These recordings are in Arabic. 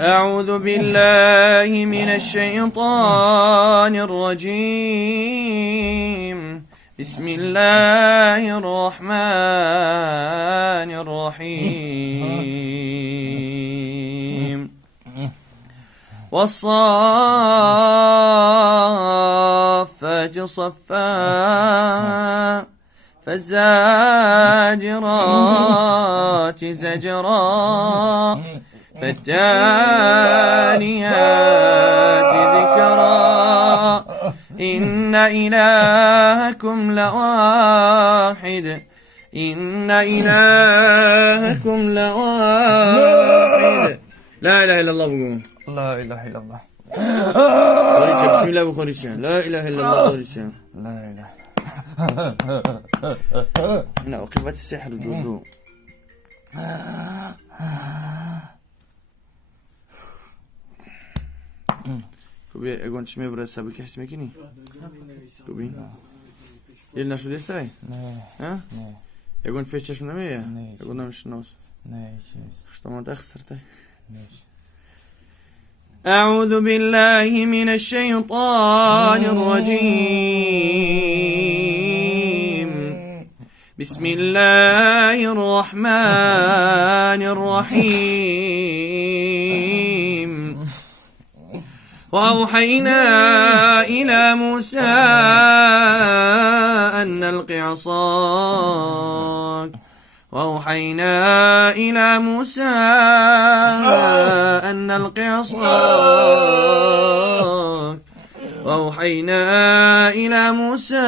أعوذ بالله من الشيطان الرجيم. بسم الله الرحمن الرحيم. والصافات صفا فالزاجرات زجرا فالتاليات ذكرا إن إلهكم لواحد. إن إلهكم لواحد. لا إله إلا الله بقول. لا إله إلا الله. بسم الله بخارجة. لا إله إلا الله خارجة. لا إله. أنا أقيمت السحر جودو. كوبي أقول شمي برا سابك اسمك كني. كوبي. يلنا شو دستاي؟ ها؟ أقول فيش شو نمية؟ أقول نمش نص. شو ما تخسرتي؟ أعوذ بالله من الشيطان الرجيم. بسم الله الرحمن الرحيم. وأوحينا إلى موسى أن ألق عصاك. وأوحينا إلى موسى أن ألق عصاك. وأوحينا إلى موسى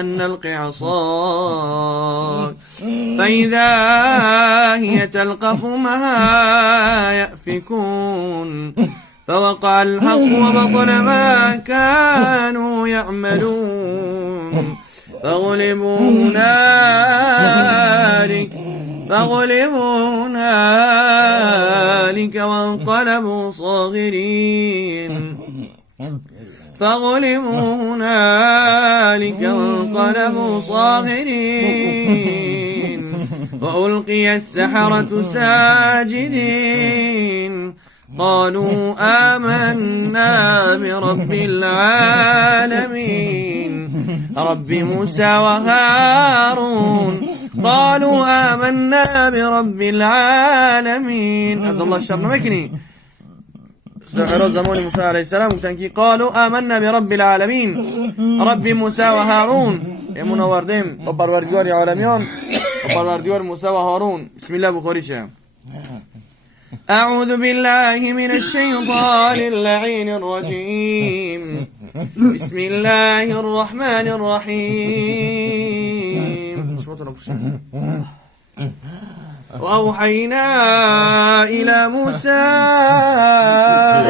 أن ألق عصاك فإذا هي تلقف ما يأفكون فوقع الحق وبطل ما كانوا يعملون فغلبوا هنالك وانقلبوا صاغرين. وألقي السحرة ساجدين قالوا آمنا برب العالمين رب موسى وهارون. قالوا آمنا برب العالمين. عز الله الشر مكني سحر زمان موسى عليه السلام وتنكي قالوا آمنا برب العالمين رب موسى وهارون. يمون وردم وبروردگار عالميان وبروردگار موسى وهارون. بسم الله بخارجة. أعوذ بالله من الشيطان اللعين الرجيم. بسم الله الرحمن الرحيم. وأوحينا إلى موسى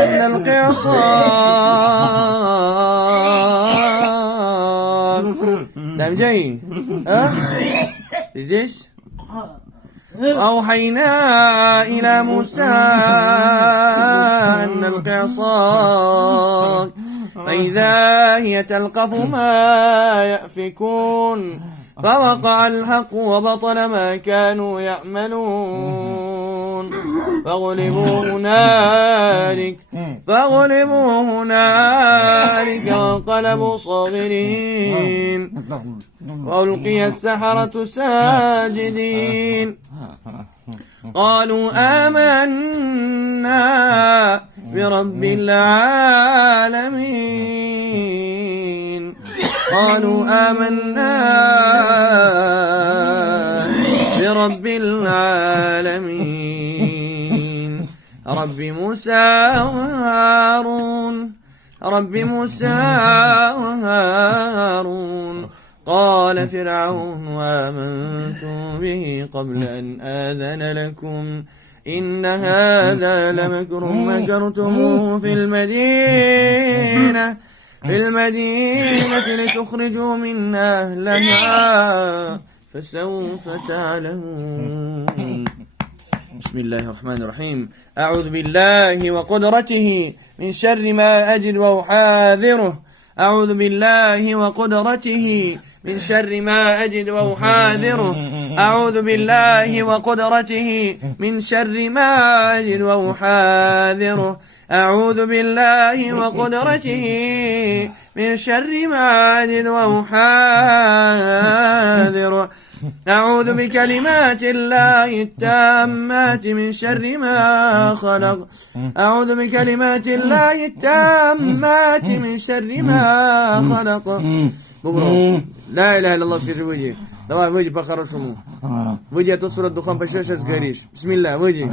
أن ألق عصاك. نعم جاي. Is this? أوحينا إلى موسى أن ألق عصاك فإذا هي تلقف ما يأفكون فوقع الحق وبطل ما كانوا يعملون فغلبوا هنالك وانقلبوا صاغرين. وألقي السحرة ساجدين قالوا آمنا برب العالمين. رب موسى وهارون. قال فرعون وآمنتم به قبل أن آذن لكم إن هذا لمكر مكرتموه في المدينة لتخرجوا منها أهلها فسوف تعلمون. بسم الله الرحمن الرحيم. أعوذ بالله وقدرته من شر ما أجد وأحاذره. أعوذ بالله وقدرته من شر ما أجد وأحاذره. أعوذ بالله وقدرته من شر ما أجد وأحاذره أعوذ بالله وقدرته من شر ما أجد وأحاذره أعوذ بكلمات الله التامات من شر ما خلق أعوذ بكلمات الله التامات من شر ما خلق بقرأ لا إله إلا الله скажи выйди давай выйди по-хорошему выйди а то скоро духом почти сейчас сгоришь бисмилля выйди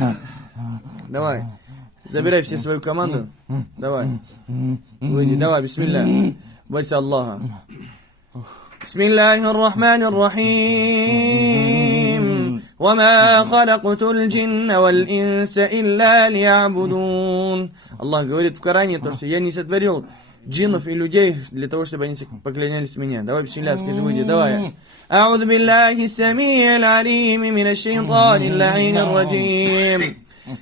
давай забирай все свою команду давай выйди давай бисмилля бойся Аллаха بسم الله الرحمن الرحيم وما خلقت الجن والإنس إلا ليعبدون Allah говорит в Коране то, что я не сотворил джиннов и людей для того, чтобы они поклонялись мне. Давай, бисмилля, скажи, выйди, давай. أعوذ بالله السميع العليم من الشيطان اللعين الرجيم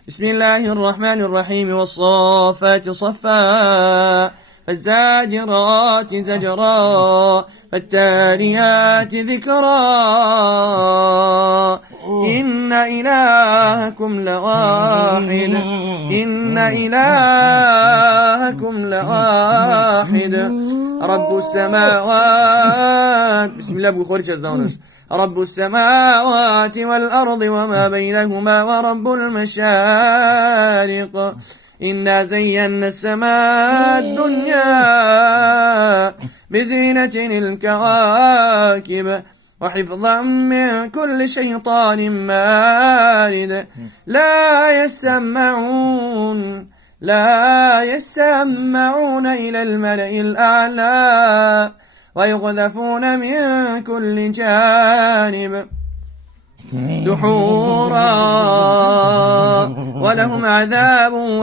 بسم الله الرحمن الرحيم والصافات صفا فالزاجرات زجرا فالتاليات ذكرا إن إلهكم لواحد إن إلهكم لواحد رب السماوات بسم الله بخوري شازدونش رب السماوات والأرض وما بينهما ورب المشارق إنا زينا السماء الدنيا بزينة الكواكب وحفظا من كل شيطان مارد لا يسمعون إلى الملأ الأعلى ويقذفون من كل جانب دحورا ولهم عذاب